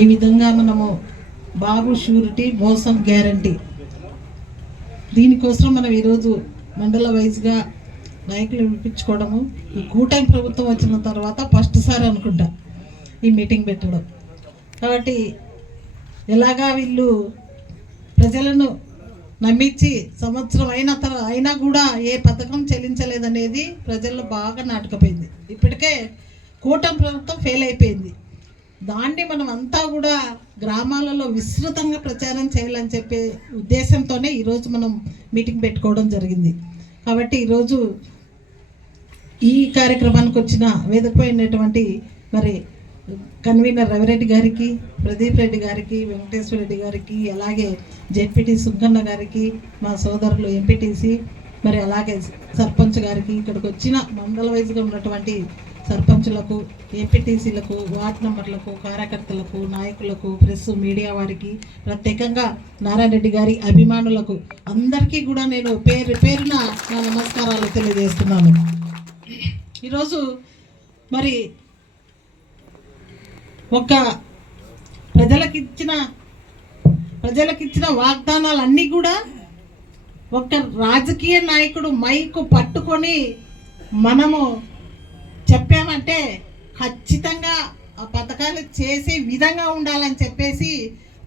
ఈ విధంగా మనము బాబు షూరిటీ మోసం గ్యారంటీ దీనికోసం మనం ఈరోజు మండల వైజ్గా నాయకులు వినిపించుకోవడము, ఈ కూటమి ప్రభుత్వం వచ్చిన తర్వాత ఫస్ట్ సారి అనుకుంటా ఈ మీటింగ్ పెట్టడం. కాబట్టి ఎలాగా వీళ్ళు ప్రజలను నమ్మించి సంవత్సరం అయినా కూడా ఏ పథకం చెల్లించలేదనేది ప్రజల్లో బాగా నాటకపోయింది. ఇప్పటికే కూటమి ప్రభుత్వం ఫెయిల్ అయిపోయింది. దాన్ని మనం అంతా కూడా గ్రామాలలో విస్తృతంగా ప్రచారం చేయాలని చెప్పే ఉద్దేశంతోనే ఈరోజు మనం మీటింగ్ పెట్టుకోవడం జరిగింది. కాబట్టి ఈరోజు ఈ కార్యక్రమానికి వచ్చిన వేదికపైనటువంటి మరి కన్వీనర్ రవిరెడ్డి గారికి, ప్రదీప్ రెడ్డి గారికి, వెంకటేశ్వర రెడ్డి గారికి, అలాగే జెడ్పీటీ సుంకన్న గారికి, మా సోదరులు ఎంపీటీసీ, మరి అలాగే సర్పంచ్ గారికి, ఇక్కడికి వచ్చిన మండల వైజ్గా ఉన్నటువంటి సర్పంచులకు, ఎంపీటీసీలకు, వార్డ్ మెంబర్లకు, కార్యకర్తలకు, నాయకులకు, ప్రెస్ మీడియా వారికి, ప్రత్యేకంగా నారాయణ రెడ్డి గారి అభిమానులకు అందరికీ కూడా నేను పేరు పేరున నా నమస్కారాలు తెలియజేస్తున్నాను. ఈరోజు మరి ఒక ప్రజలకిచ్చిన వాగ్దానాలన్నీ కూడా ఒక రాజకీయ నాయకుడు మైకు పట్టుకొని మనము చెప్పామంటే ఖచ్చితంగా ఆ పథకాలు చేసే విధంగా ఉండాలని చెప్పేసి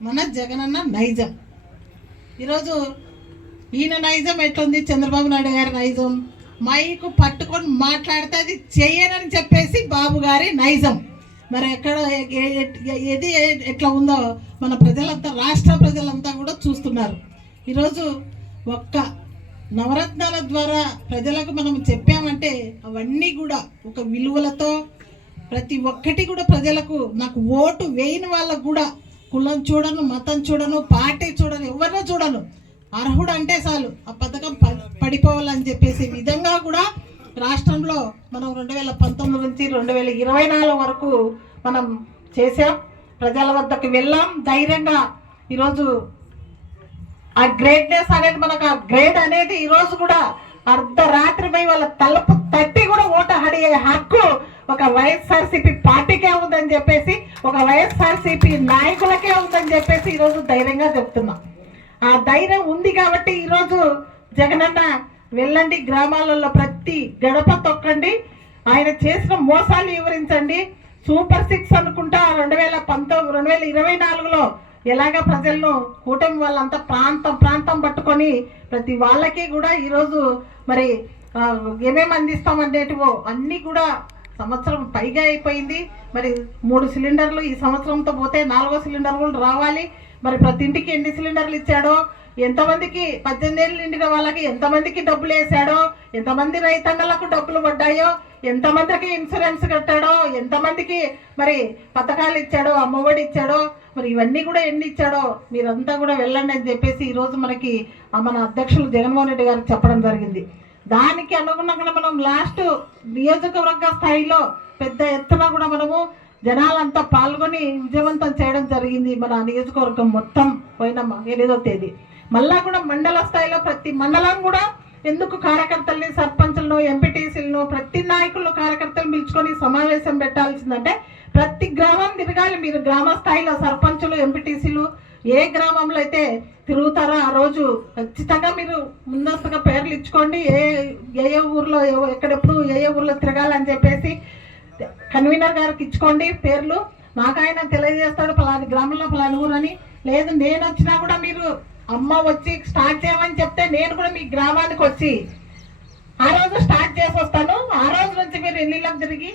మన జగనన్న నైజం. ఈరోజు ఈయన నైజం ఎట్లుంది, చంద్రబాబు నాయుడు గారి నైజం మైకు పట్టుకొని మాట్లాడితే అది చేయనని చెప్పేసి బాబు గారి నైజం. మరి ఎక్కడ ఏది ఎట్లా ఉందో మన ప్రజలంతా, రాష్ట్ర ప్రజలంతా కూడా చూస్తున్నారు. ఈరోజు ఒక్క నవరత్నాల ద్వారా ప్రజలకు మనం చెప్పామంటే అవన్నీ కూడా ఒక విలువలతో ప్రతి ఒక్కటి కూడా ప్రజలకు, నాకు ఓటు వేయని వాళ్ళకు కూడా కులం చూడను, మతం చూడను, పార్టీ చూడను, ఎవరినో చూడను, అర్హుడు అంటే చాలు ఆ పథకం పడిపోవాలని చెప్పేసి విధంగా కూడా రాష్ట్రంలో మనం 2019 నుంచి 2024 వరకు మనం చేసాం. ప్రజల వద్దకు వెళ్ళాం ధైర్యంగా. ఈరోజు ఆ గ్రేట్నెస్ అనేది, మనకు ఆ గ్రేట్ అనేది ఈరోజు కూడా అర్ధరాత్రిపై వాళ్ళ తలుపు తట్టి కూడా ఓటు అడిగే హక్కు ఒక వైఎస్ఆర్సీపీ పార్టీకే ఉందని చెప్పేసి, ఒక వైఎస్ఆర్సీపీ నాయకులకే ఉందని చెప్పేసి ఈరోజు ధైర్యంగా చెప్తున్నాం. ఆ ధైర్యం ఉంది కాబట్టి ఈరోజు జగనన్న వెళ్ళండి, గ్రామాలలో ప్రతి గడప తొక్కండి, ఆయన చేసిన మోసాలు వివరించండి. సూపర్ 6 అనుకుంటా 2024లో ఎలాగ ప్రజలను కూటమి వాళ్ళంతా ప్రాంతం పట్టుకొని ప్రతి వాళ్ళకి కూడా ఈరోజు మరి ఏమేమి అందిస్తామనేటివో అన్నీ కూడా సంవత్సరం పైగా అయిపోయింది. మరి 3 సిలిండర్లు ఈ సంవత్సరంతో పోతే 4వ సిలిండర్ కూడా రావాలి. మరి ప్రతి ఇంటికి ఎన్ని సిలిండర్లు ఇచ్చాడో, ఎంతమందికి 18 ఏళ్ళు నిండిన వాళ్ళకి ఎంతమందికి డబ్బులు వేసాడో, ఎంతమంది రైతన్నలకు డబ్బులు పడ్డాయో, ఎంతమందికి ఇన్సూరెన్స్ కట్టాడో, ఎంతమందికి మరి పథకాలు ఇచ్చాడో, అమ్మఒడి ఇచ్చాడో, మరి ఇవన్నీ కూడా ఎన్ని ఇచ్చాడో మీరంతా కూడా వెళ్ళండి అని చెప్పేసి ఈరోజు మనకి మన అధ్యక్షులు జగన్మోహన్ రెడ్డి గారికి చెప్పడం జరిగింది. దానికి అనుగుణంగా మనం లాస్ట్ నియోజకవర్గ స్థాయిలో పెద్ద ఎత్తున కూడా మనము జనాలంతా పాల్గొని విజయవంతం చేయడం జరిగింది. మన నియోజకవర్గం మొత్తం పోయిన 8వ తేదీ మళ్ళా కూడా మండల స్థాయిలో ప్రతి మండలం కూడా ఎందుకు కార్యకర్తల్ని, సర్పంచులను, ఎంపీటీసీలను, ప్రతి నాయకులను, కార్యకర్తలు పిలుచుకొని సమావేశం పెట్టాల్సిందంటే ప్రతి గ్రామం తిరగాలి. మీరు గ్రామ స్థాయిలో సర్పంచులు, ఎంపీటీసీలు ఏ గ్రామంలో అయితే తిరుగుతారో ఆ రోజు ఖచ్చితంగా మీరు ముందస్తుగా పేర్లు ఇచ్చుకోండి. ఏ ఊర్లో ఎక్కడెప్పుడు ఏ ఊర్లో తిరగాలని చెప్పేసి కన్వీనర్ గారికి ఇచ్చుకోండి పేర్లు. నాకు ఆయన తెలియజేస్తాడు పలాని గ్రామంలో పలాని ఊరని. లేదు నేను వచ్చినా కూడా మీరు అమ్మ వచ్చి స్టార్ట్ చేయమని చెప్తే నేను కూడా మీ గ్రామానికి వచ్చి ఆ రోజు స్టార్ట్ చేసి వస్తాను. ఆ రోజు నుంచి మీరు ఇళ్ళకి తిరిగి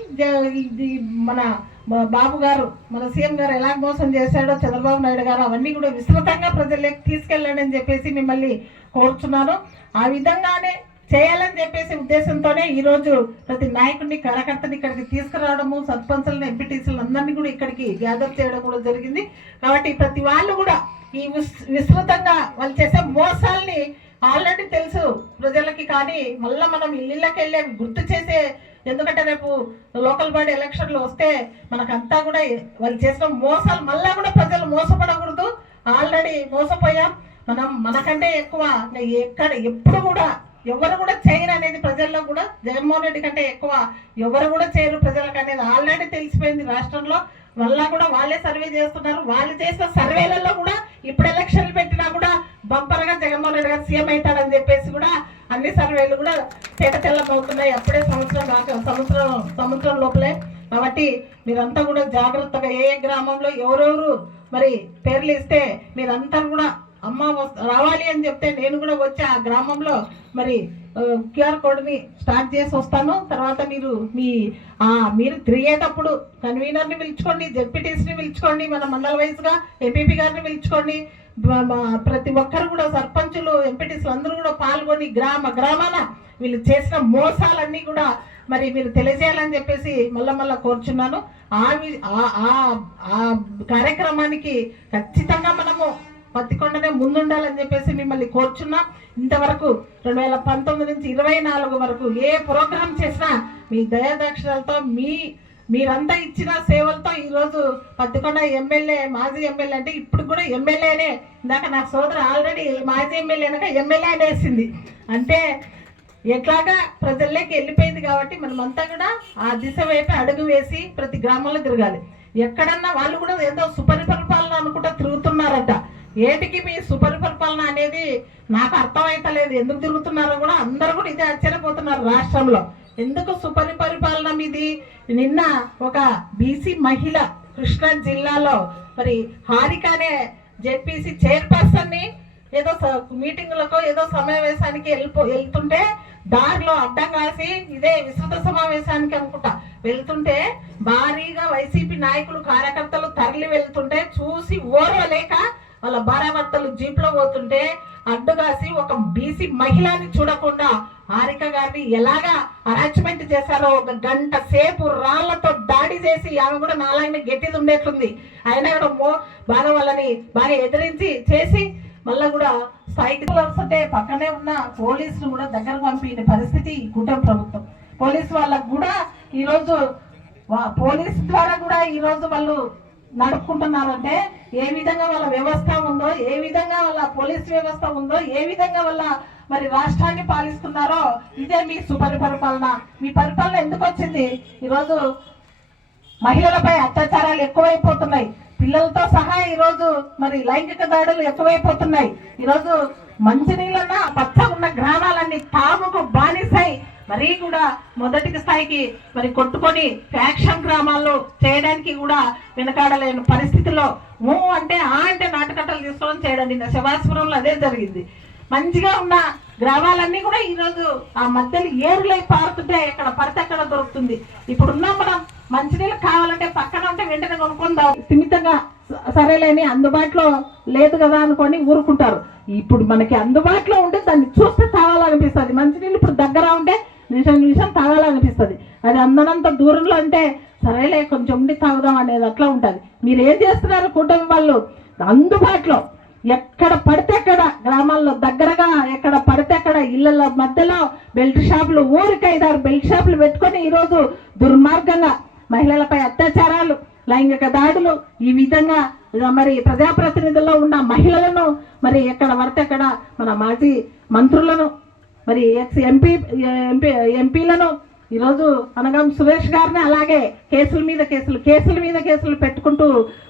మన బాబు గారు, మన సీఎం గారు ఎలా మోసం చేశాడో, చంద్రబాబు నాయుడు గారు అవన్నీ కూడా విస్తృతంగా ప్రజల్లోకి తీసుకెళ్ళండి అని చెప్పేసి మిమ్మల్ని కోరుచున్నాను. ఆ విధంగానే చేయాలని చెప్పేసి ఉద్దేశంతోనే ఈరోజు ప్రతి నాయకుడిని, కార్యకర్తని ఇక్కడికి తీసుకురావడము, సర్పంచులను, ఎంపీటీసీలను అందరినీ కూడా ఇక్కడికి గ్యాదర్ చేయడం కూడా జరిగింది. కాబట్టి ప్రతి వాళ్ళు కూడా ఈ విస్తృతంగా వాళ్ళు చేసే మోసాల్ని ఆల్రెడీ తెలుసు ప్రజలకి. కానీ మళ్ళీ మనం ఇళ్ళకి వెళ్ళే గుర్తు చేసే, ఎందుకంటే రేపు లోకల్ బాడీ ఎలక్షన్లు వస్తే మనకంతా కూడా వాళ్ళు చేసిన మోసాలు మళ్ళా కూడా ప్రజలు మోసపడకూడదు. ఆల్రెడీ మోసపోయాం మనం. మనకంటే ఎక్కువ ఎప్పుడు కూడా ఎవరు కూడా చేయరు అనేది ప్రజల్లో కూడా, జగన్మోహన్ రెడ్డి కంటే ఎక్కువ ఎవరు కూడా చేయరు ప్రజలకు అనేది ఆల్రెడీ తెలిసిపోయింది రాష్ట్రంలో. మళ్ళా కూడా వాళ్ళే సర్వే చేస్తున్నారు. వాళ్ళు చేసిన సర్వేలలో కూడా ఇప్పుడు ఎలక్షన్లు పెట్టినా కూడా బంపర్గా జగన్మోహన్ రెడ్డి గారు సీఎం అవుతాడని చెప్పేసి కూడా అన్ని సర్వేలు కూడా తెల్లమవుతున్నాయి. అప్పుడే సంవత్సరం లోపలే. కాబట్టి మీరంతా కూడా జాగ్రత్తగా ఏ గ్రామంలో ఎవరెవరు మరి పేర్లు ఇస్తే మీరంతా కూడా అమ్మ రావాలి అని చెప్తే నేను కూడా వచ్చి ఆ గ్రామంలో మరి క్యూఆర్ కోడ్ని స్టార్ట్ చేసి వస్తాను. తర్వాత మీరు తిరిగేటప్పుడు కన్వీనర్ని పిలుచుకోండి, జెడ్పీటీసీని పిలుచుకోండి, మన మండల వైజ్గా ఎంపీపీ గారిని పిలుచుకోండి. ప్రతి ఒక్కరు కూడా సర్పంచులు ఎంపీటీసీలు అందరూ కూడా పాల్గొని గ్రామాన వీళ్ళు చేసిన మోసాలన్నీ కూడా మరి మీరు తెలియజేయాలని చెప్పేసి మళ్ళా కోరుచున్నాను. ఆ కార్యక్రమానికి ఖచ్చితంగా మనము పత్తికొండనే ముందుండాలని చెప్పేసి మిమ్మల్ని కోరుచున్నాం. ఇంతవరకు 2019 నుంచి 24 వరకు ఏ ప్రోగ్రాం చేసినా మీ దయాదాక్షిణాలతో మీరంతా ఇచ్చిన సేవలతో ఈరోజు పత్తికొండ ఎమ్మెల్యే, మాజీ ఎమ్మెల్యే అంటే ఇప్పుడు కూడా ఎమ్మెల్యేనే. ఇందాక నా సోదరు ఆల్రెడీ మాజీ ఎమ్మెల్యే అనక ఎమ్మెల్యే అనేసింది. అంటే ఎట్లాగా ప్రజల్లోకి వెళ్ళిపోయింది. కాబట్టి మనమంతా కూడా ఆ దిశ వైపు అడుగు వేసి ప్రతి గ్రామంలో తిరగాలి. ఎక్కడన్నా వాళ్ళు కూడా ఏదో సుపరిపాలన అనుకుంటా తిరుగుతున్నారట. ఏటికి మీ సుపరిపాలన అనేది నాకు అర్థమైతలేదు. ఎందుకు తిరుగుతున్నారో కూడా అందరూ కూడా ఇదే ఆశ్చర్యపోతున్నారు. రాష్ట్రంలో ఎందుకు సుపరిపాలన మీది? నిన్న ఒక బీసీ మహిళ కృష్ణా జిల్లాలో మరి హారిక అనే జెడ్పీసీ చైర్పర్సన్ని ఏదో మీటింగ్లకు ఏదో సమావేశానికి వెళ్తుంటే దారిలో అడ్డం కాసి ఇదే విస్తృత సమావేశానికి అనుకుంటా వెళ్తుంటే భారీగా వైసీపీ నాయకులు కార్యకర్తలు తరలి వెళ్తుంటే చూసి ఓర్వలేక వాళ్ళ భార్యాభర్తలు జీప్లో పోతుంటే అడ్డుగాసి ఒక బీసీ మహిళని చూడకుండా హారిక గారిని ఎలాగా అరాచ్మెంట్ చేశారో 1 గంట సేపు రాళ్లతో దాడి చేసి ఆమె కూడా నాలాగనే గట్టిది ఉండేట్లుంది. అయినా కూడా బాగా వాళ్ళని బాగా ఎదిరించి చేసి మళ్ళా కూడా స్థాయికి వస్తే పక్కనే ఉన్న పోలీసులు కూడా దగ్గర పంపిన పరిస్థితి ఈ కూటమి ప్రభుత్వం. పోలీసు వాళ్ళకు కూడా ఈరోజు పోలీసు ద్వారా కూడా ఈరోజు వాళ్ళు నడుపుకుంటున్నారంటే ఏ విధంగా వాళ్ళ వ్యవస్థ ఉందో, ఏ విధంగా వాళ్ళ పోలీస్ వ్యవస్థ ఉందో, ఏ విధంగా వాళ్ళ మరి రాష్ట్రాన్ని పాలిస్తున్నారో ఇదే మీ సుపరిపాలన. మీ పరిపాలన ఎందుకు వచ్చింది? ఈరోజు మహిళలపై అత్యాచారాలు ఎక్కువైపోతున్నాయి. పిల్లలతో సహా ఈరోజు మరి లైంగిక దాడులు ఎక్కువైపోతున్నాయి. ఈరోజు మంచినీళ్ళన్న పచ్చ ఉన్న గ్రామాలన్నీ తాగుకు బానిసై మరీ కూడా మొదటి స్థాయికి మరి కొట్టుకొని ఫ్యాక్షన్ గ్రామాల్లో చేయడానికి కూడా వెనకాడలేని పరిస్థితిలో అంటే అంటే నాటకట్టలు తీసుకోవడం చేయడం. నిన్న శివాసపురంలో అదే జరిగింది. మంచిగా ఉన్న గ్రామాలన్నీ కూడా ఈరోజు ఆ మధ్యలో ఏరులై పారుతుంటే ఎక్కడ పడితే అక్కడ దొరుకుతుంది. ఇప్పుడున్న మనం మంచినీళ్ళు కావాలంటే పక్కన ఉంటే వెంటనే కొనుక్కుందాం, స్థిమితంగా సరేలేని అందుబాటులో లేదు కదా అనుకొని ఊరుకుంటారు. ఇప్పుడు మనకి అందుబాటులో ఉంటే దాన్ని చూస్తే తాగాలనిపిస్తుంది. మంచినీళ్ళు ఇప్పుడు దగ్గర ఉంటే నిమిషం తాగాలనిపిస్తుంది. అది అందనంత దూరంలో అంటే సరేలే కొంచెం ఉండి తాగుదాం అనేది అట్లా ఉంటుంది. మీరు ఏం చేస్తున్నారు? కూటమి వాళ్ళు అందుబాటులో ఎక్కడ పడితే అక్కడ గ్రామాల్లో దగ్గరగా ఎక్కడ పడితే అక్కడ ఇళ్ల మధ్యలో బెల్ట్ షాపులు, ఊరికి 5-6 బెల్ట్ షాపులు పెట్టుకొని ఈరోజు దుర్మార్గంగా మహిళలపై అత్యాచారాలు, లైంగిక దాడులు ఈ విధంగా మరి ప్రజాప్రతినిధుల్లో ఉన్న మహిళలను మరి ఎక్కడ పడితే అక్కడ మన మాజీ మంత్రులను మరి ఎంపీలను ఈరోజు అనగం సురేష్ గారిని అలాగే కేసుల మీద కేసులు పెట్టుకుంటూ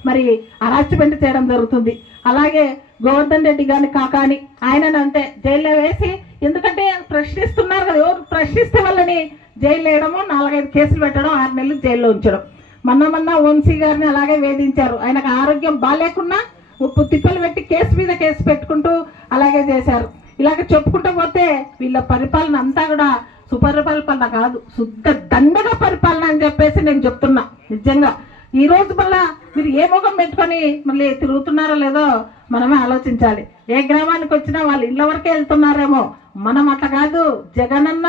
మరి అరాచ్మెంట్ చేయడం జరుగుతుంది. అలాగే గోవర్ధన్ రెడ్డి గారిని కాకాని ఆయనను అంతే జైల్లో వేసి, ఎందుకంటే ప్రశ్నిస్తున్నారు కదా, ఎవరు ప్రశ్నిస్తే వాళ్ళని జైలు వేయడము, 4-5 కేసులు పెట్టడం, 6 నెలలు జైల్లో ఉంచడం. మొన్న వంశీ గారిని అలాగే వేధించారు. ఆయనకు ఆరోగ్యం బాగాలేకున్నా ఉప్పు తిప్పలు పెట్టి కేసు మీద కేసు పెట్టుకుంటూ అలాగే చేశారు. ఇలాగ చెప్పుకుంటూ పోతే వీళ్ళ పరిపాలన అంతా కూడా సుపరిపాలన కాదు, శుద్ధ దండగా పరిపాలన అని చెప్పేసి నేను చెప్తున్నా. నిజంగా ఈరోజు మళ్ళా మీరు ఏ ముఖం పెట్టుకొని మళ్ళీ తిరుగుతున్నారో లేదో మనమే ఆలోచించాలి. ఏ గ్రామానికి వచ్చినా వాళ్ళు ఇళ్ళ వరకే వెళ్తున్నారేమో, మనం అట్లా కాదు. జగనన్న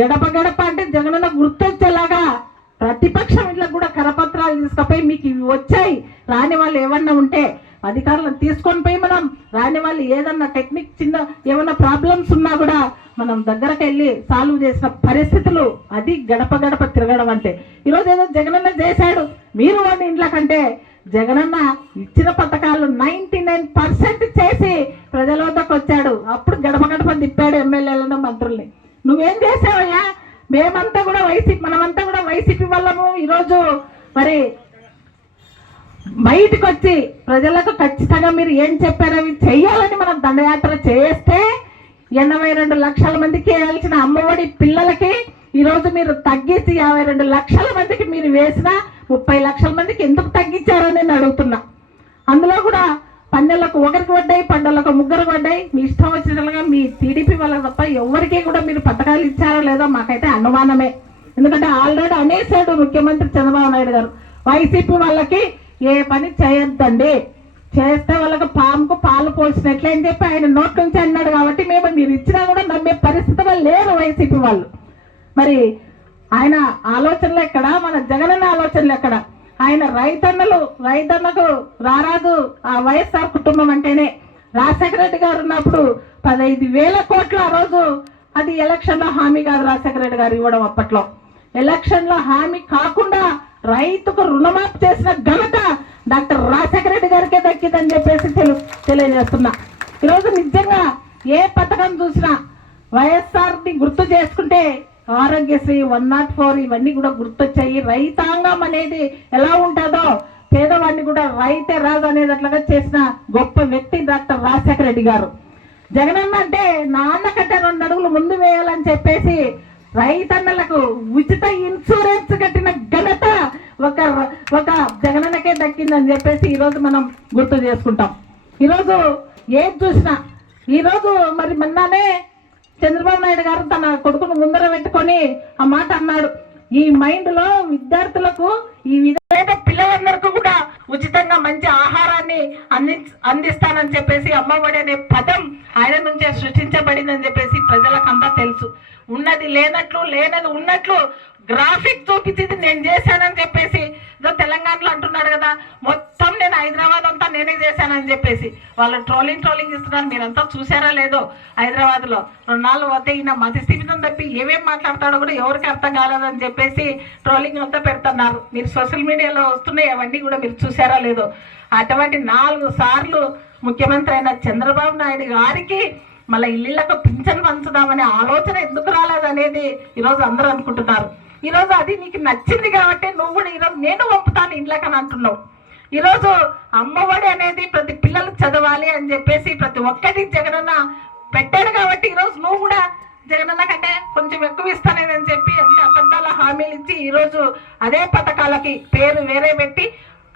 గడప గడప అంటే జగనన్న గుర్తొచ్చేలాగా ప్రతిపక్షం ఇట్లా కూడా కరపత్రాలు తీసుకుపోయి మీకు ఇవి వచ్చాయి, రాని వాళ్ళు ఏమన్నా ఉంటే అధికారులను తీసుకొని పోయి మనం రాని వాళ్ళు ఏదన్నా టెక్నిక్ చిన్న ఏమన్నా ప్రాబ్లమ్స్ ఉన్నా కూడా మనం దగ్గరకు వెళ్ళి సాల్వ్ చేసిన పరిస్థితులు, అది గడప గడప తిరగడం అంటే. ఈరోజు ఏదో జగనన్న చేశాడు మీరు వాడిని ఇంట్లో కంటే, జగనన్న ఇచ్చిన పథకాలు 99% చేసి ప్రజల వద్దకు వచ్చాడు. అప్పుడు గడప గడప తిప్పాడు ఎమ్మెల్యేలను, మంత్రుల్ని. నువ్వేం చేసావయ్యా? మనమంతా కూడా వైసీపీ వాళ్ళము. ఈరోజు మరి బయటకు వచ్చి ప్రజలకు ఖచ్చితంగా మీరు ఏం చెప్పారో అవి చెయ్యాలని మనం దండయాత్ర చేస్తే 82 లక్షల మందికి వేయాల్సిన అమ్మఒడి పిల్లలకి ఈరోజు మీరు తగ్గించి 52 లక్షల మందికి మీరు వేసిన 30 లక్షల మందికి ఎందుకు తగ్గించారని నేను అడుగుతున్నా. అందులో కూడా పన్నెలకు ఒకరికి పడ్డాయి, పండుగలకు ముగ్గురు పడ్డాయి. మీ ఇష్టం వచ్చినట్లుగా మీ టీడీపీ వాళ్ళకి తప్ప ఎవరికి కూడా మీరు పథకాలు ఇచ్చారో లేదో మాకైతే అనుమానమే. ఎందుకంటే ఆల్రెడీ అనేసాడు ముఖ్యమంత్రి చంద్రబాబు నాయుడు గారు, వైసీపీ వాళ్ళకి ఏ పని చేయొద్దండి, చేస్తే వాళ్ళకి పాముకు పాలు పోసినట్లే అని చెప్పి ఆయన నోట్ నుంచి అన్నాడు. కాబట్టి మేము మీరు ఇచ్చినా కూడా నమ్మే పరిస్థితిలో లేరు వైసీపీ వాళ్ళు. మరి ఆయన ఆలోచనలు ఎక్కడ, మన జగనన్న ఆలోచనలు ఎక్కడ? ఆయన రైతన్నకు రారాదు. ఆ వైఎస్ఆర్ కుటుంబం అంటేనే రాజశేఖర రెడ్డి గారు ఉన్నప్పుడు 15,000 కోట్లు ఆ రోజు, అది ఎలక్షన్లో హామీ కాదు రాజశేఖర రెడ్డి గారు ఇవ్వడం. అప్పట్లో ఎలక్షన్లో హామీ కాకుండా రైతుకు రుణమాఫీ చేసిన ఘనత డాక్టర్ రాజశేఖర రెడ్డి గారికే దక్కిందని చెప్పేసి తెలియజేస్తున్నా. ఈరోజు నిజంగా ఏ పథకం చూసినా వైఎస్ఆర్ని గుర్తు చేసుకుంటే ఆరోగ్యశ్రీ, 104 ఇవన్నీ కూడా గుర్తొచ్చాయి. రైతాంగం అనేది ఎలా ఉంటుందో, పేదవాడిని కూడా రైతే రాజు అనేటట్లుగా చేసిన గొప్ప వ్యక్తి డాక్టర్ రాజశేఖర రెడ్డి గారు. జగనన్న అంటే నాన్న కంటే 2 అడుగులు ముందు వేయాలని చెప్పేసి రైతన్నలకు ఉచిత ఇన్సూరెన్స్ కట్టిన ఘనత ఒక జగనన్నకే దక్కిందని చెప్పేసి ఈరోజు మనం గుర్తు చేసుకుంటాం. ఈరోజు ఏది చూసినా, ఈరోజు మరి మొన్ననే చంద్రబాబు నాయుడు గారు తన కొడుకును ముందర పెట్టుకొని ఆ మాట అన్నాడు, ఈ మైండ్ లో విద్యార్థులకు ఈ విధంగా పిల్లలందరికీ కూడా ఉచితంగా మంచి ఆహారాన్ని అందిస్తానని చెప్పేసి అమ్మఒడి అనే పదం ఆయన నుంచే సృష్టించబడిందని చెప్పేసి ప్రజలకంతా తెలుసు. ఉన్నది లేనట్లు, లేనది ఉన్నట్లు గ్రాఫిక్ చూపించింది నేను చేశానని చెప్పేసి తెలంగాణలో అంటున్నాడు కదా, మొత్తం నేను హైదరాబాద్ అంతా నేనే చేశానని చెప్పేసి వాళ్ళు ట్రోలింగ్ ఇస్తున్నారు. మీరంతా చూసారా లేదో? హైదరాబాద్ లో 2 నాళ్ళు పోతే ఈయన మతి స్థిమితం తప్పి ఏమేం మాట్లాడతాడో కూడా ఎవరికి అర్థం కాలేదని చెప్పేసి ట్రోలింగ్ అంతా పెడుతున్నారు. మీరు సోషల్ మీడియాలో వస్తున్నాయి, అవన్నీ కూడా మీరు చూసారా లేదో? అటువంటి 4 సార్లు ముఖ్యమంత్రి అయిన చంద్రబాబు నాయుడు గారికి మళ్ళీ ఇళ్ళకు పింఛన్ పంచుదామనే ఆలోచన ఎందుకు రాలేదనేది ఈరోజు అందరూ అనుకుంటున్నారు. ఈరోజు అది నీకు నచ్చింది కాబట్టి నువ్వు కూడా ఈరోజు నేను పంపుతాను ఇంట్లోకని అంటున్నావు. ఈరోజు అమ్మఒడి అనేది ప్రతి పిల్లలు చదవాలి అని చెప్పేసి ప్రతి ఒక్కటి జగనన్న పెట్టాడు కాబట్టి ఈరోజు నువ్వు కూడా జగనన్న కంటే కొంచెం ఎక్కువ ఇస్తానని చెప్పి అన్ని అబద్ధాల హామీలు ఇచ్చి ఈరోజు అదే పథకాలకి పేరు వేరే పెట్టి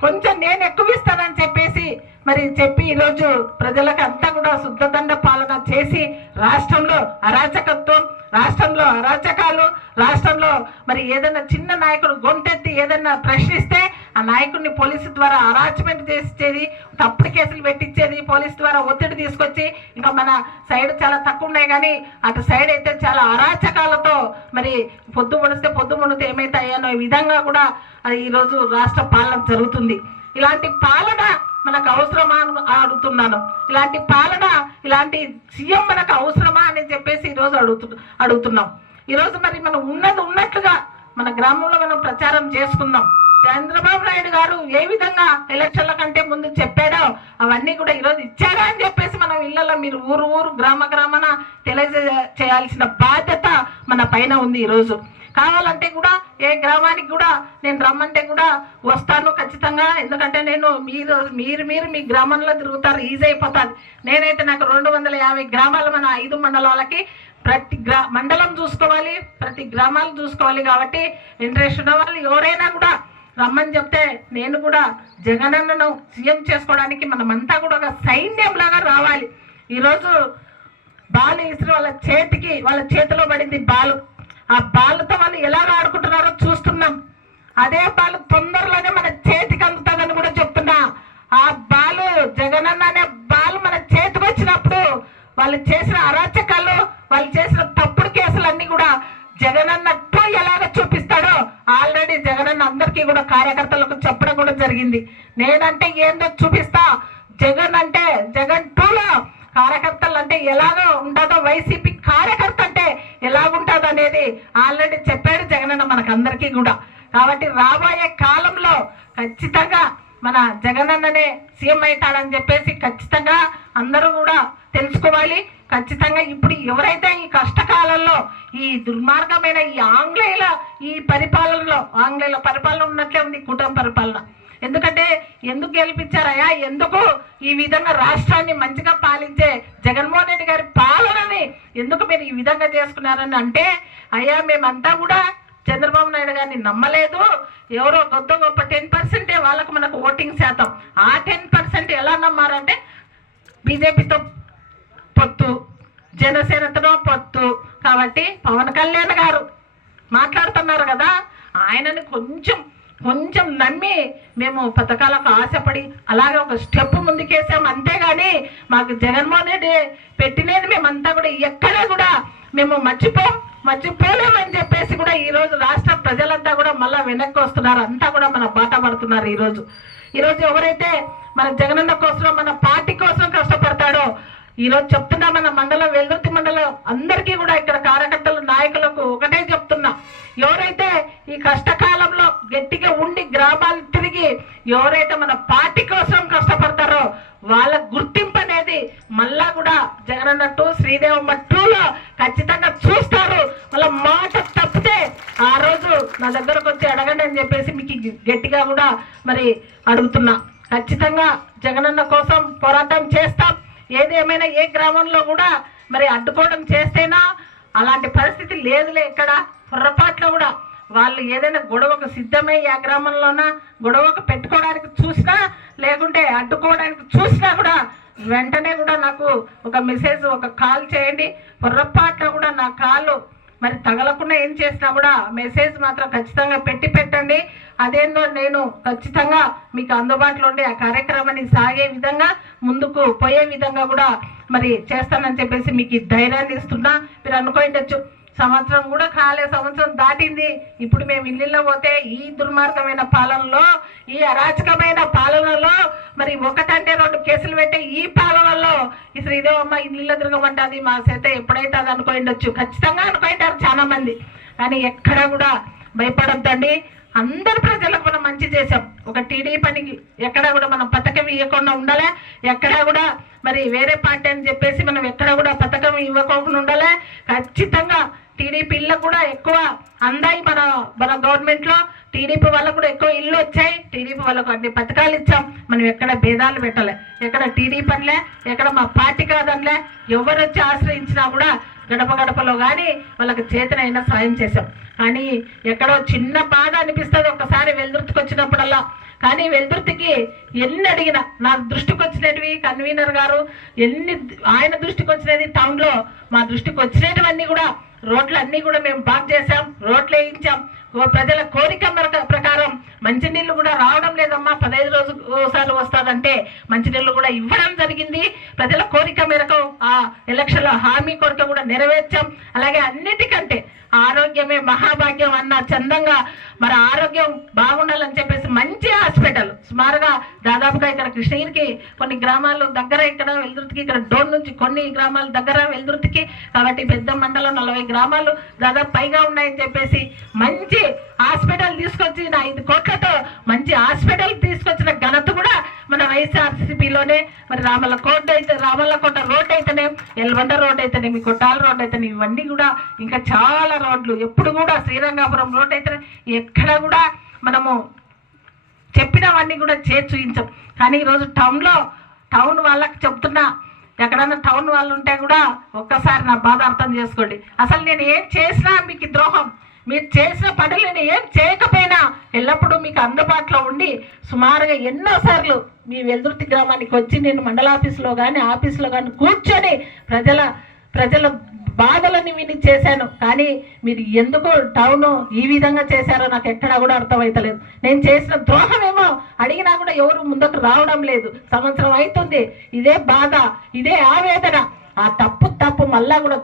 కొంచెం నేను ఎక్కువ ఇస్తానని చెప్పేసి మరి చెప్పి ఈరోజు ప్రజలకు అంతా కూడా శుద్ధదండ పాలన చేసి రాష్ట్రంలో అరాచకత్వం, రాష్ట్రంలో అరాచకాలు, రాష్ట్రంలో మరి ఏదైనా చిన్న నాయకుడు గొంతెత్తి ఏదైనా ప్రశ్నిస్తే ఆ నాయకుడిని పోలీసు ద్వారా హరాస్మెంట్ చేసేది, తప్పుడు కేసులు పెట్టించేది, పోలీసు ద్వారా ఒత్తిడి తీసుకొచ్చి, ఇంకా మన సైడ్ చాలా తక్కువ ఉన్నాయి కానీ అటు సైడ్ అయితే చాలా అరాచకాలతో మరి పొద్దు ముడితే ఏమైతాయనో ఈ విధంగా కూడా ఈరోజు రాష్ట్ర పాలన జరుగుతుంది. ఇలాంటి పాలన మనకు అవసరమా అని అడుగుతున్నాను. ఇలాంటి పాలన, ఇలాంటి సీఎం మనకు అవసరమా అని చెప్పేసి ఈరోజు అడుగుతున్నాం. ఈరోజు మరి మనం ఉన్నట్లుగా మన గ్రామంలో మనం ప్రచారం చేసుకుందాం. చంద్రబాబు నాయుడు గారు ఏ విధంగా ఎలక్షన్ల కంటే ముందు చెప్పాడో అవన్నీ కూడా ఈరోజు ఇచ్చారా అని చెప్పేసి మనం ఇళ్లలో మీరు ఊరు గ్రామాన తెలియజేయాల్సిన బాధ్యత మన పైన ఉంది. ఈరోజు కావాలంటే కూడా ఏ గ్రామానికి కూడా నేను రమ్మంటే కూడా వస్తాను ఖచ్చితంగా. ఎందుకంటే నేను మీరు మీ గ్రామంలో తిరుగుతారు, ఈజీ అయిపోతుంది. నేనైతే నాకు 250 గ్రామాలు మన 5 మండలాలకి ప్రతి మండలం చూసుకోవాలి, ప్రతి గ్రామాలు చూసుకోవాలి. కాబట్టి ఇంట్రెస్ట్ ఉన్న వాళ్ళు ఎవరైనా కూడా రమ్మని చెప్తే నేను కూడా జగనన్నను సీఎం చేసుకోవడానికి మనమంతా కూడా ఒక సైన్యంలాగా రావాలి. ఈరోజు బాల్ ఇస్త్రీ వాళ్ళ చేతిలో పడింది బాలు. ఆ బాలుతో వాళ్ళు ఎలా ఆడుకుంటున్నారో చూస్తున్నాం. అదే బాలు తొందరలోనే మన చేతికి అందుతుందని కూడా చెప్తున్నా. ఆ బాలు జగనన్న అనే బాలు మన చేతికి వచ్చినప్పుడు వాళ్ళు చేసిన అరాచకాలు, వాళ్ళు చేసిన తప్పుడు కేసులన్నీ కూడా జగనన్న ఎలాగ చూపిస్తాడో ఆల్రెడీ జగనన్న అందరికీ కూడా కార్యకర్తలకు చెప్పడం కూడా జరిగింది. నేనంటే ఏందో చూపిస్తా, జగన్ 2లో కార్యకర్తలు అంటే ఎలాగో ఉంటుందో, వైసీపీ కార్యకర్త అంటే ఎలాగుంటుందో అనేది ఆల్రెడీ చెప్పాడు జగనన్న మనకందరికీ కూడా. కాబట్టి రాబోయే కాలంలో ఖచ్చితంగా మన జగనన్ననే సీఎం అవుతాడని చెప్పేసి ఖచ్చితంగా అందరూ కూడా తెలుసుకోవాలి. ఖచ్చితంగా ఇప్పుడు ఎవరైతే ఈ కష్టకాలంలో ఈ దుర్మార్గమైన ఈ ఆంగ్లేయుల పరిపాలన ఉన్నట్లే ఉంది కూటమి పరిపాలన. ఎందుకంటే ఎందుకు గెలిపించారయ్యా, ఎందుకు ఈ విధంగా రాష్ట్రాన్ని మంచిగా పాలించే జగన్మోహన్ రెడ్డి గారి పాలనని ఎందుకు మీరు ఈ విధంగా చేసుకున్నారని అంటే, అయ్యా మేమంతా కూడా చంద్రబాబు నాయుడు గారిని నమ్మలేదు, ఎవరో కొత్త గొప్ప 10% వాళ్ళకు మనకు ఓటింగ్ శాతం. ఆ 10% ఎలా నమ్మారంటే బీజేపీతో పొత్తు, జనసేనతో పొత్తు. కాబట్టి పవన్ కళ్యాణ్ గారు మాట్లాడుతున్నారు కదా, ఆయనని కొంచెం నమ్మి మేము పథకాలకు ఆశపడి అలాగే ఒక స్టెప్ ముందుకేసాం. అంతేగాని మాకు జగన్మోహన్ రెడ్డి పెట్టినది మేమంతా కూడా ఎక్కడా కూడా మేము మర్చిపోలేమని చెప్పేసి కూడా ఈరోజు రాష్ట్ర ప్రజలంతా కూడా మళ్ళీ వెనక్కి వస్తున్నారు. అంతా కూడా మన బాట పడుతున్నారు. ఈరోజు ఎవరైతే మన జగనన్న కోసం మన పార్టీ కోసం కష్టపడతాడో, ఈరోజు చెప్తున్నా మన మండలం వెల్దుర్తి మండలం అందరికీ కూడా ఇక్కడ కార్యకర్తలు నాయకులకు ఒకటే చెప్తున్నా, ఎవరైతే ఈ కష్టకాలంలో గట్టిగా ఉండి గ్రామాలు తిరిగి ఎవరైతే మన పార్టీ కోసం కష్టపడతారో వాళ్ళ గుర్తింపు అనేది మళ్ళా కూడా జగనన్న 2 శ్రీదేవమ్మ 2లో ఖచ్చితంగా చూస్తారు. వాళ్ళ మాట తప్పితే ఆ రోజు నా దగ్గరకు వచ్చి అడగండి అని చెప్పేసి మీకు గట్టిగా కూడా మరి అడుగుతున్నా. ఖచ్చితంగా జగనన్న కోసం పోరాటం చేస్తాం. ఏది ఏమైనా ఏ గ్రామంలో కూడా మరి అడ్డుకోవడం చేస్తేనా అలాంటి పరిస్థితి లేదులే. ఇక్కడ పొరపాట్లో కూడా వాళ్ళు ఏదైనా గొడవకు సిద్ధమై ఆ గ్రామంలోన గొడవకు పెట్టుకోవడానికి చూసినా లేకుంటే అడ్డుకోవడానికి చూసినా కూడా వెంటనే కూడా నాకు ఒక మెసేజ్, ఒక కాల్ చేయండి. పొరపాట్లో కూడా నా కాలు మరి తగలకుండా ఏం చేసినా కూడా మెసేజ్ మాత్రం ఖచ్చితంగా పెట్టండి. అదేందో నేను ఖచ్చితంగా మీకు అందుబాటులో ఉండి ఆ కార్యక్రమాన్ని సాగే విధంగా ముందుకు పోయే విధంగా కూడా మరి చేస్తానని చెప్పేసి మీకు ధైర్యాన్ని ఇస్తున్నా. మీరు అనుకోండొచ్చు సంవత్సరం కూడా సంవత్సరం దాటింది, ఇప్పుడు మేము ఇల్లులో పోతే ఈ దుర్మార్గమైన పాలనలో, ఈ అరాచకమైన పాలనలో మరి 1-2 కేసులు పెట్టే ఈ పాలనలో ఈ శ్రీదేవమ్మ ఇల్లు తిరగమంటుంది మా చేత ఎప్పుడైతే అది అనుకోండొచ్చు, ఖచ్చితంగా అనుకుంటారు చాలా మంది. కానీ ఎక్కడ కూడా భయపడొద్దండి. అందరు ప్రజలకు మనం మంచి చేసాం. ఒక టీడీ పనికి ఎక్కడ కూడా మనం పథకం ఇవ్వకుండా ఉండాలి, ఎక్కడ కూడా మరి వేరే పార్టీ అని చెప్పేసి మనం ఎక్కడ కూడా పథకం ఇవ్వకుండా ఉండాలి. ఖచ్చితంగా టీడీపీ ఇళ్ళకు కూడా ఎక్కువ అందాయి. మన గవర్నమెంట్లో టీడీపీ వాళ్ళకు కూడా ఎక్కువ ఇల్లు వచ్చాయి. టీడీపీ వాళ్ళకు అన్ని పథకాలు ఇచ్చాం. మనం ఎక్కడ భేదాలు పెట్టలే, ఎక్కడ టీడీపీ అనలే, ఎక్కడ మా పార్టీ కాదనలే. ఎవరు వచ్చి ఆశ్రయించినా కూడా గడపలో కానీ వాళ్ళకి చేతనైనా సాయం చేశాం. కానీ ఎక్కడో చిన్న బాధ అనిపిస్తుంది ఒకసారి వెల్దుర్తికి వచ్చినప్పుడల్లా. కానీ వెల్దుర్తికి ఎన్ని అడిగినా నా దృష్టికి వచ్చినవి కన్వీనర్ గారు ఆయన దృష్టికి వచ్చినది టౌన్లో మా దృష్టికి వచ్చినవన్నీ కూడా రోడ్లు అన్నీ కూడా మేము బాగు చేసాం, రోడ్లు వేయించాం. ప్రజల కోరిక ప్రకారం మంచినీళ్ళు కూడా రావడం లేదమ్మా, 15 రోజులు ఒకసారి వస్తుందంటే మంచినీళ్ళు కూడా ఇవ్వడం జరిగింది. ప్రజల కోరిక మేరకు ఆ ఎలక్షన్ల హామీ కోరిక కూడా నెరవేర్చాం. అలాగే అన్నిటికంటే ఆరోగ్యమే మహాభాగ్యం అన్న చందంగా మరి ఆరోగ్యం బాగుండాలని చెప్పేసి మంచి హాస్పిటల్ సుమారుగా దాదాపుగా ఇక్కడ కృష్ణగిరికి కొన్ని గ్రామాలు దగ్గర, ఇక్కడ వెల్దుర్తికి ఇక్కడ డోన్ నుంచి కొన్ని గ్రామాలు దగ్గర వెల్దుర్తికి, కాబట్టి పెద్ద మండలం 40 గ్రామాలు దాదాపు పైగా ఉన్నాయని చెప్పేసి మంచి హాస్పిటల్ తీసుకొచ్చి 5 కోట్లతో మంచి హాస్పిటల్ తీసుకొచ్చిన ఘనత కూడా మన వైఎస్ఆర్సీపీలోనే. మరి రామల్లకోట రోడ్ అయితేనే, ఎల్బండ రోడ్ అయితేనే, మీ కొట్టాల రోడ్ అయితేనే, ఇవన్నీ కూడా ఇంకా చాలా రోడ్లు ఎప్పుడు కూడా శ్రీరంగాపురం రోడ్ అయితేనే ఎక్కడ కూడా మనము చెప్పినవన్నీ కూడా చేసి చూపించాం. కానీ ఈరోజు టౌన్ వాళ్ళకి చెప్తున్నా, ఎక్కడన్నా టౌన్ వాళ్ళు ఉంటే కూడా ఒక్కసారి నా బాధ అర్థం చేసుకోండి. అసలు నేను ఏం చేసినా మీకు ద్రోహం, మీరు చేసిన పనులు నేను ఏం చేయకపోయినా ఎల్లప్పుడూ మీకు అందుబాటులో ఉండి సుమారుగా ఎన్నోసార్లు మీ వెల్దుర్తి గ్రామానికి వచ్చి నేను మండల ఆఫీసులో కానీ కూర్చొని ప్రజల బాధలని విని చేశాను. కానీ మీరు ఎందుకు టౌన్ ఈ విధంగా చేశారో నాకు ఎక్కడా కూడా అర్థమవుతలేదు. నేను చేసిన ద్రోహమేమో అడిగినా కూడా ఎవరు ముందుకు రావడం లేదు. సంవత్సరం అవుతుంది, ఇదే బాధ, ఇదే ఆవేదన. ఆ తప్పు మళ్ళా కూడా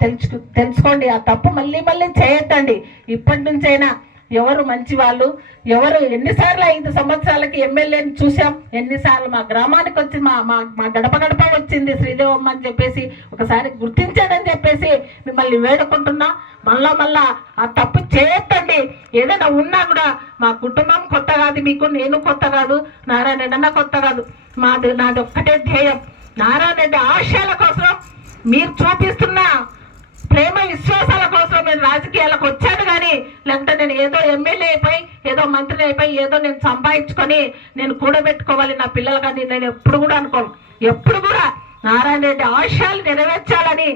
తెలుసుకోండి. ఆ తప్పు మళ్ళీ చేయొద్దండి. ఇప్పటి నుంచైనా ఎవరు మంచి వాళ్ళు, ఎవరు ఎన్నిసార్లు 5 సంవత్సరాలకి ఎమ్మెల్యేని చూసాం, ఎన్నిసార్లు మా గ్రామానికి వచ్చి మా గడప వచ్చింది శ్రీదేవమ్మ అని చెప్పేసి ఒకసారి గుర్తించాడని చెప్పేసి మిమ్మల్ని వేడుకుంటున్నా. మళ్ళా ఆ తప్పు చేయొద్దండి. ఏదైనా ఉన్నా కూడా మా కుటుంబం కొత్త కాదు, మీకు నేను కొత్త కాదు, నారాయణ రెడ్డి అన్న కొత్త కాదు. నాది ఒక్కటే ధ్యేయం, నారాయణ రెడ్డి ఆశయాల కోసం మీరు చూపిస్తున్న ప్రేమ విశ్వాసాల కోసం నేను రాజకీయాలకు వచ్చాను కానీ లేకపోతే నేను ఏదో ఎమ్మెల్యే అయిపోయి ఏదో మంత్రి అయిపోయి ఏదో నేను సంపాదించుకొని నేను కూడబెట్టుకోవాలి నా పిల్లలు కానీ నేను ఎప్పుడు కూడా అనుకోను. ఎప్పుడు కూడా నారాయణ రెడ్డి ఆశయాలు నెరవేర్చాలని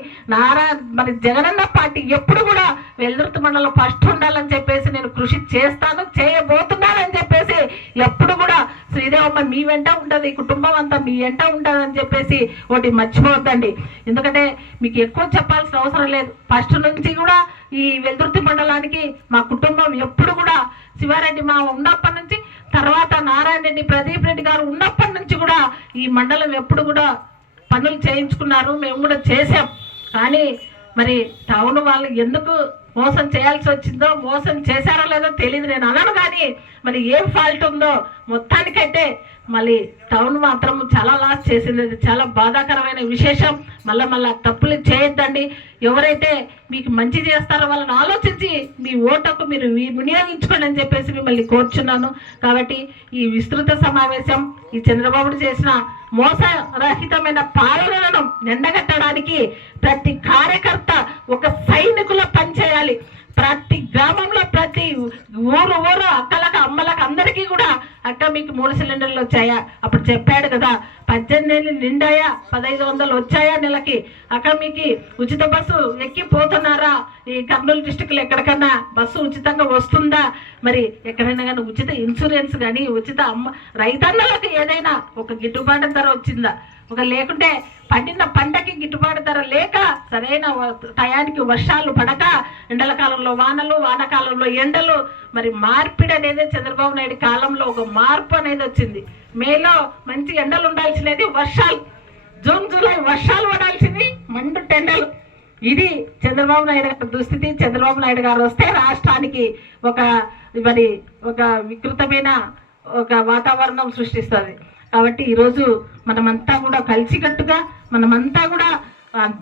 మరి జగనన్న పార్టీ ఎప్పుడు కూడా వెల్దుర్తి మండలం ఫస్ట్ ఉండాలని చెప్పేసి నేను కృషి చేస్తాను, చేయబోతున్నానని చెప్పేసి ఎప్పుడు కూడా శ్రీదేవమ్మ మీ వెంట ఉంటుంది, కుటుంబం అంతా మీ వెంట ఉంటుంది అని చెప్పేసి ఒకటి మర్చిపోవద్దండి. ఎందుకంటే మీకు ఎక్కువ చెప్పాల్సిన అవసరం లేదు. ఫస్ట్ నుంచి కూడా ఈ వెల్దుర్తి మండలానికి మా కుటుంబం ఎప్పుడు కూడా శివారెడ్డి మా ఉన్నప్పటి నుంచి, తర్వాత నారాయణ రెడ్డి ప్రదీప్ రెడ్డి గారు ఉన్నప్పటి నుంచి కూడా ఈ మండలం ఎప్పుడు కూడా పనులు చేయించుకున్నారు, మేము కూడా చేసాం. కానీ మరి టౌన్ వాళ్ళు ఎందుకు మోసం చేయాల్సి వచ్చిందో, మోసం చేశారో లేదో తెలియదు, నేను అనను. కానీ మరి ఏం ఫాల్ట్ ఉందో మొత్తానికైతే మళ్ళీ టౌన్ మాత్రం చాలా లాస్ చేసింది. అది చాలా బాధాకరమైన విశేషం. మళ్ళా తప్పులు చేయొద్దండి. ఎవరైతే మీకు మంచి చేస్తారో వాళ్ళని ఆలోచించి మీ ఓటుకు మీరు వినియోగించుకోండి అని చెప్పేసి మిమ్మల్ని కోరుచున్నాను. కాబట్టి ఈ విస్తృత సమావేశం ఈ చంద్రబాబు చేసిన మోసరహితమైన పాలనను ఎండగట్టడానికి ప్రతి కార్యకర్త ఒక సైనికుల పనిచేయాలి. ప్రతి గ్రామంలో ప్రతి ఊరు అక్కలకు అమ్మలకు అందరికీ కూడా అక్క మీకు 3 సిలిండర్లు వచ్చాయా, అప్పుడు చెప్పాడు కదా 18 ఏళ్ళు నిండాయా, 1500 వచ్చాయా నెలకి, అక్క మీకు ఉచిత బస్సు ఎక్కిపోతున్నారా, ఈ కర్నూలు డిస్టిక్లో ఎక్కడికన్నా బస్సు ఉచితంగా వస్తుందా, మరి ఎక్కడైనా కానీ ఉచిత ఇన్సూరెన్స్ కానీ ఉచిత రైతన్నలకు ఏదైనా ఒక గిట్టుబాటు ధర వచ్చిందా, ఒక లేకుంటే పండిన పంటకి గిట్టుబాటు ధర లేక సరైన టయానికి వర్షాలు పడక ఎండల కాలంలో వానలు, వానకాలంలో ఎండలు, మరి మార్పిడి అనేది చంద్రబాబు నాయుడు కాలంలో ఒక మార్పు అనేది వచ్చింది. మేలో మంచి ఎండలు ఉండాల్సినది వర్షాలు, జూన్ జూలై వర్షాలు పడాల్సింది మండు టెండలు. ఇది చంద్రబాబు నాయుడు గారి దుస్థితి. చంద్రబాబు నాయుడు గారు వస్తే రాష్ట్రానికి ఒక వికృతమైన ఒక వాతావరణం సృష్టిస్తుంది. కాబట్టి ఈరోజు మనమంతా కూడా కలిసికట్టుగా మనమంతా కూడా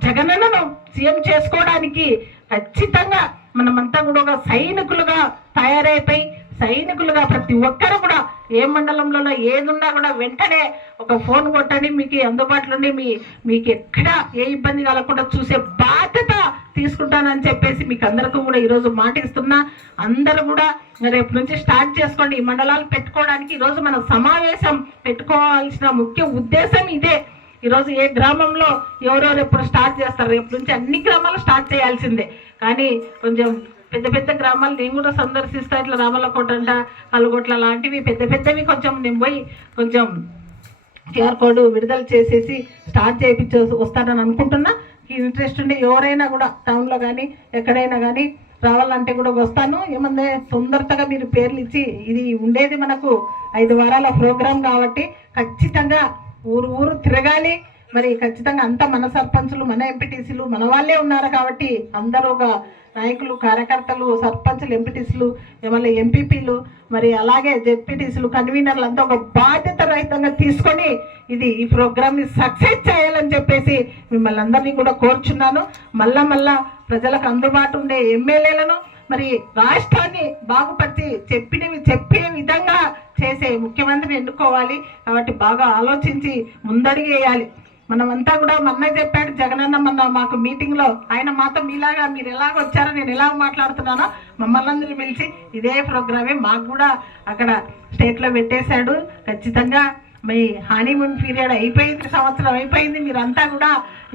జగనన్నను సీఎం చేసుకోవడానికి ఖచ్చితంగా మనమంతా కూడా ఒక సైనికులుగా తయారైపోయి సైనికులుగా ప్రతి ఒక్కరు కూడా ఏ మండలంలో ఏదున్నా కూడా వెంటనే ఒక ఫోన్ కొట్టండి, మీకు అందుబాటులో మీకు ఎక్కడ ఏ ఇబ్బంది కలగకుండా చూసే బాధ్యత తీసుకుంటానని చెప్పేసి మీకు అందరికీ కూడా ఈరోజు మాటిస్తున్నా. అందరూ కూడా రేపు నుంచి స్టార్ట్ చేసుకోండి. ఈ మండలాలు పెట్టుకోవడానికి ఈరోజు మన సమావేశం పెట్టుకోవాల్సిన ముఖ్య ఉద్దేశం ఇదే. ఈరోజు ఏ గ్రామంలో ఎవరెవరు ఎప్పుడు స్టార్ట్ చేస్తారు, రేపు నుంచి అన్ని గ్రామాలు స్టార్ట్ చేయాల్సిందే. కానీ కొంచెం పెద్ద గ్రామాలు నేను కూడా సందర్శిస్తా, ఇట్లా రామలకోట అంట, కలుగొట్ల లాంటివి పెద్దవి కొంచెం నేను పోయి కొంచెం క్యూఆర్ కోడ్ విడుదల చేసేసి స్టార్ట్ చేయించి వస్తానని అనుకుంటున్నా. ఇంట్రెస్ట్ ఉండి ఎవరైనా కూడా టౌన్లో కానీ ఎక్కడైనా కానీ రావాలంటే కూడా వస్తాను. ఏమన్నా తొందరగా మీరు పేర్లు ఇచ్చి, ఇది ఉండేది మనకు 5 వారాల ప్రోగ్రాం కాబట్టి ఖచ్చితంగా ఊరు తిరగాలి. మరి ఖచ్చితంగా అంతా మన సర్పంచులు, మన ఎంపీటీసీలు మన వాళ్ళే ఉన్నారు కాబట్టి అందరూ ఒక నాయకులు, కార్యకర్తలు, సర్పంచులు, ఎంపీటీసీలు, మళ్ళీ ఎంపీపీలు, మరి అలాగే జెడ్పీటీసీలు, కన్వీనర్లు అంతా ఒక బాధ్యత రహితంగా తీసుకొని ఈ ప్రోగ్రామ్ని సక్సెస్ చేయాలని చెప్పేసి మిమ్మల్ని అందరినీ కూడా కోరుచున్నాను. మళ్ళా ప్రజలకు అందుబాటు ఉండే ఎమ్మెల్యేలను, మరి రాష్ట్రాన్ని బాగుపరిచి చెప్పే విధంగా చేసే ముఖ్యమంత్రిని ఎన్నుకోవాలి. కాబట్టి బాగా ఆలోచించి ముందడుగు వేయాలి. మనమంతా కూడా మొన్న చెప్పాడు జగనన్న మొన్న మాకు మీటింగ్లో, ఆయన మాతో మీలాగా మీరు ఎలాగ వచ్చారో నేను ఎలాగ మాట్లాడుతున్నానో మమ్మల్ని అందరినీ పిలిచి ఇదే ప్రోగ్రామే మాకు కూడా అక్కడ స్టేట్లో పెట్టేశాడు. ఖచ్చితంగా మీ హనీమూన్ పీరియడ్ అయిపోయింది, సంవత్సరం అయిపోయింది, మీరంతా కూడా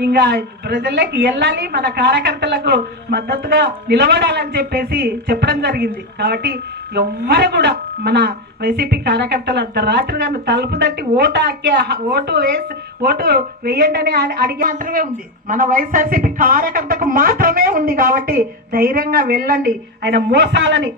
ఇంకా ప్రజల్లోకి వెళ్ళాలి, మన కార్యకర్తలకు మద్దతుగా నిలబడాలని చెప్పేసి చెప్పడం జరిగింది. కాబట్టి ఎవ్వరు కూడా మన వైసీపీ కార్యకర్తలు అర్ధరాత్రిగా తలుపు తట్టి ఓటు వేయండి అని అడిగి మాత్రమే ఉంది, మన వైఎస్ఆర్సీపీ కార్యకర్తకు మాత్రమే ఉంది. కాబట్టి ధైర్యంగా వెళ్ళండి. ఆయన మోసాలని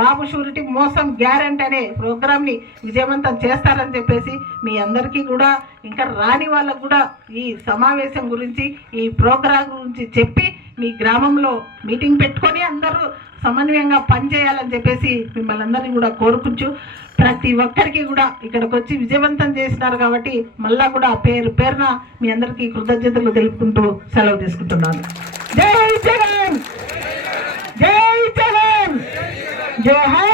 బాబు షూరిటీ మోసం గ్యారెంటీ అనే ప్రోగ్రామ్ని విజయవంతం చేస్తారని చెప్పేసి మీ అందరికీ కూడా, ఇంకా రాని వాళ్ళకు కూడా ఈ సమావేశం గురించి, ఈ ప్రోగ్రాం గురించి చెప్పి మీ గ్రామంలో మీటింగ్ పెట్టుకొని అందరూ సమన్వయంగా పనిచేయాలని చెప్పేసి మిమ్మల్ని అందరినీ కూడా కోరుకుంటూ, ప్రతి ఒక్కరికి కూడా ఇక్కడికి వచ్చి విజయవంతం చేసినారు కాబట్టి మళ్ళా కూడా పేరున మీ అందరికీ కృతజ్ఞతలు తెలుపుకుంటూ సెలవు తీసుకుంటున్నాను. జై జగన్, జై జగన్, జై